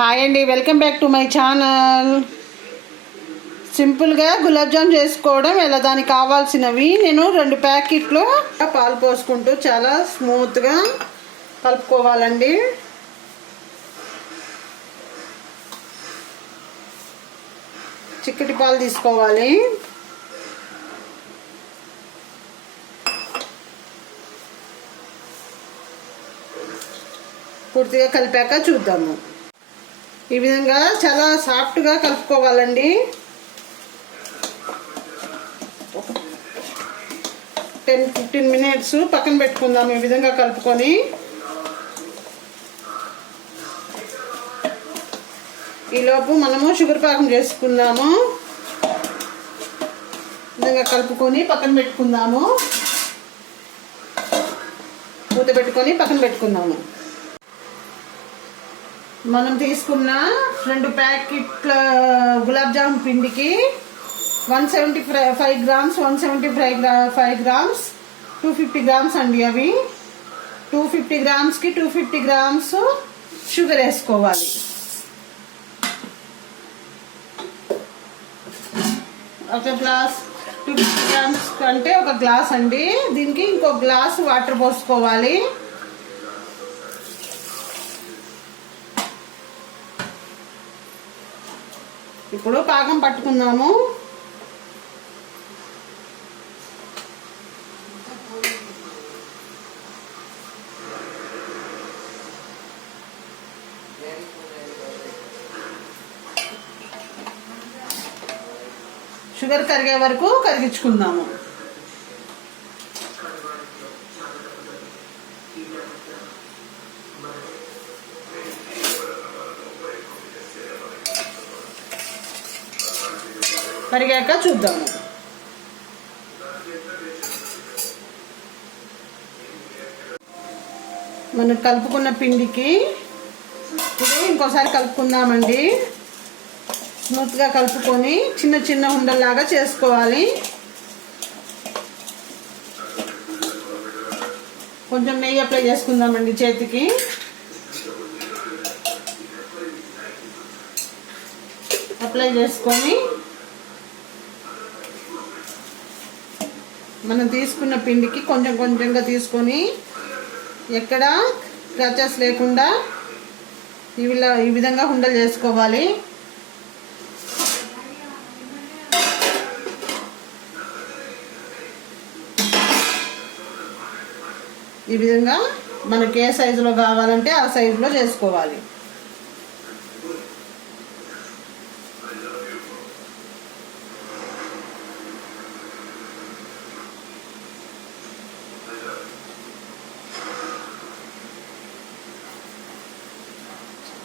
Hi అండి, welcome back to my channel. సింపుల్గా గులాబ్ జామ్ చేసుకోవడం ఎలా, దానికి కావాల్సినవి నేను 2 ప్యాకెట్లు పాలు పోసుకుంటూ చాలా స్మూత్గా కలుపుకోవాలండి. చిక్కటి పాలు తీసుకోవాలి. పూర్తిగా కలిపాక చూద్దాము. ఈ విధంగా చాలా సాఫ్ట్గా కలుపుకోవాలండి. 10-15 మినిట్స్ పక్కన పెట్టుకుందాము. ఈ విధంగా కలుపుకొని ఈలోపు మనము షుగర్ పాకం చేసుకుందాము. ఈ విధంగా కలుపుకొని పక్కన పెట్టుకుందాము. మూత పెట్టుకొని పక్కన పెట్టుకుందాము. మనం తీసుకున్న 2 ప్యాకెట్ల గులాబ్ జామ్ పిండికి 175 గ్రామ్స్ 175 గ్రామ్స్ 250 గ్రామ్స్ అండి. అవి 250 గ్రామ్స్కి 250 గ్రామ్స్ షుగర్ వేసుకోవాలి. ఒక గ్లాస్ 250 గ్రామ్స్ అంటే ఒక గ్లాస్ అండి. దీనికి ఇంకో గ్లాస్ వాటర్ పోసుకోవాలి. ఇప్పుడు పాకం పట్టుకుందాము. షుగర్ కరిగే వరకు కరిగించుకుందాము. కరిగాక చూద్దాము. మనం కలుపుకున్న పిండికి ఇది ఇంకోసారి కలుపుకుందామండి. స్మూత్గా కలుపుకొని చిన్న చిన్న ఉండల్లాగా చేసుకోవాలి. కొంచెం నెయ్యి అప్లై చేసుకుందామండి చేతికి. అప్లై చేసుకొని మనం తీసుకున్న పిండికి కొంచెం కొంచెంగా తీసుకొని ఎక్కడ క్రచెస్ లేకుండా ఈ విధంగా ఉండలు చేసుకోవాలి. ఈ విధంగా మనకి ఏ సైజులో కావాలంటే ఆ సైజులో చేసుకోవాలి.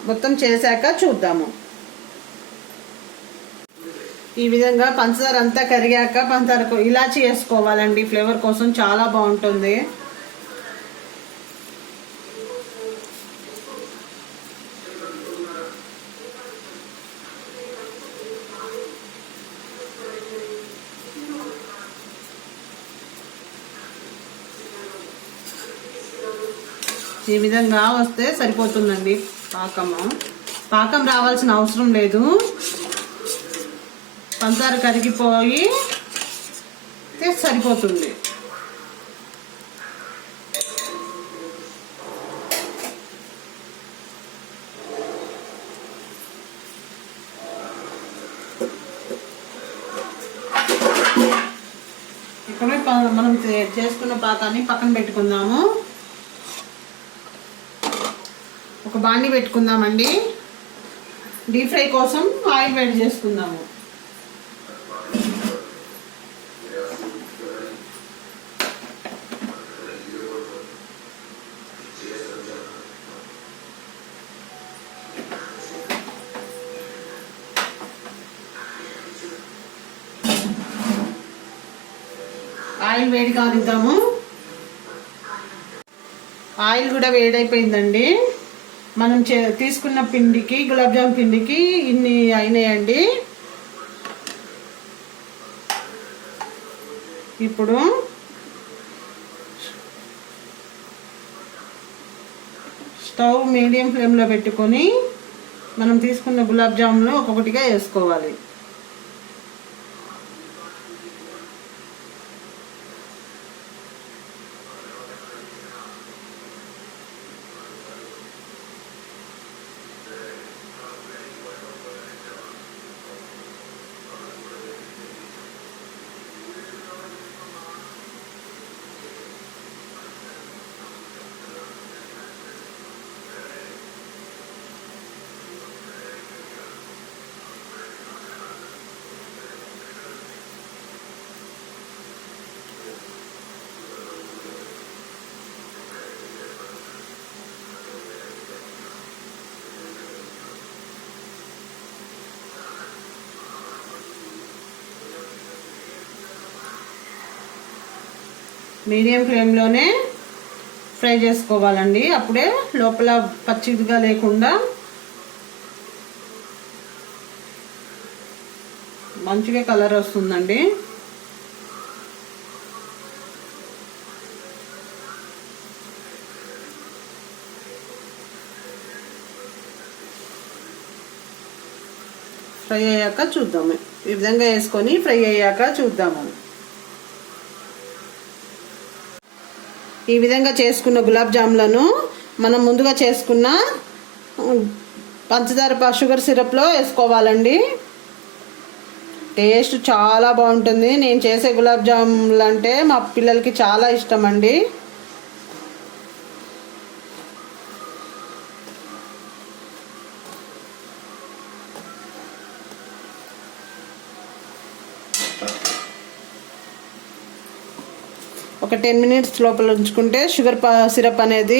మొత్తం చేశాక చూద్దాము. ఈ విధంగా పంచదార అంతా కరిగాక పంచదారకు ఇలాచి వేసుకోవాలండి. ఫ్లేవర్ కోసం చాలా బాగుంటుంది. ఈ విధంగా వస్తే సరిపోతుందండి. పాకం రావాల్సిన అవసరం లేదు. పంచదార కరిగిపోయి సరిపోతుంది. ఇప్పుడు మనం చేసుకున్న పాకాన్ని పక్కన పెట్టుకుందాము. ఒక బాండి పెట్టుకుందామండి. డీప్ ఫ్రై కోసం ఆయిల్ వేడి చేసుకుందాము. ఆయిల్ వేడి కానిద్దాము. ఆయిల్ కూడా వేడైపోయిందండి. మనం తీసుకున్న పిండికి గులాబ్ జామ్ పిండికి ఇన్ని అయినాయండి. ఇప్పుడు స్టవ్ మీడియం ఫ్లేమ్లో పెట్టుకొని మనం తీసుకున్న గులాబ్ జాములు ఒక్కొక్కటిగా వేసుకోవాలి. మీడియం ఫ్లేమ్లోనే ఫ్రై చేసుకోవాలండి. అప్పుడే లోపల పచ్చిదిగా లేకుండా మంచిగా కలర్ వస్తుందండి. ఫ్రై అయ్యాక చూద్దాము. ఈ విధంగా వేసుకొని ఫ్రై అయ్యాక చూద్దాము. ఈ విధంగా చేసుకున్న గులాబ్ జాములను మనం ముందుగా చేసుకున్న పంచదార షుగర్ సిరప్లో వేసుకోవాలండి. టేస్ట్ చాలా బాగుంటుంది. నేను చేసే గులాబ్ జాములు అంటే మా పిల్లలకి చాలా ఇష్టం అండి. ఒక 10 మినిట్స్ లోపల ఉంచుకుంటే షుగర్ సిరప్ అనేది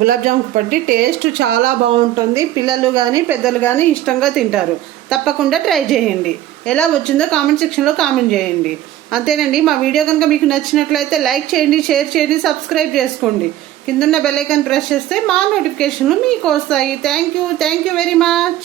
గులాబ్ జాముకి పట్టి టేస్ట్ చాలా బాగుంటుంది. పిల్లలు కానీ పెద్దలు కానీ ఇష్టంగా తింటారు. తప్పకుండా ట్రై చేయండి. ఎలా వచ్చిందో కామెంట్ సెక్షన్లో కామెంట్ చేయండి. అంతేనండి. మా వీడియో కనుక మీకు నచ్చినట్లయితే లైక్ చేయండి, షేర్ చేయండి, సబ్స్క్రైబ్ చేసుకోండి. కిందున్న బెల్ ఐకాన్ ప్రెస్ చేస్తే మా నోటిఫికేషన్లు మీకు వస్తాయి. Thank you very much.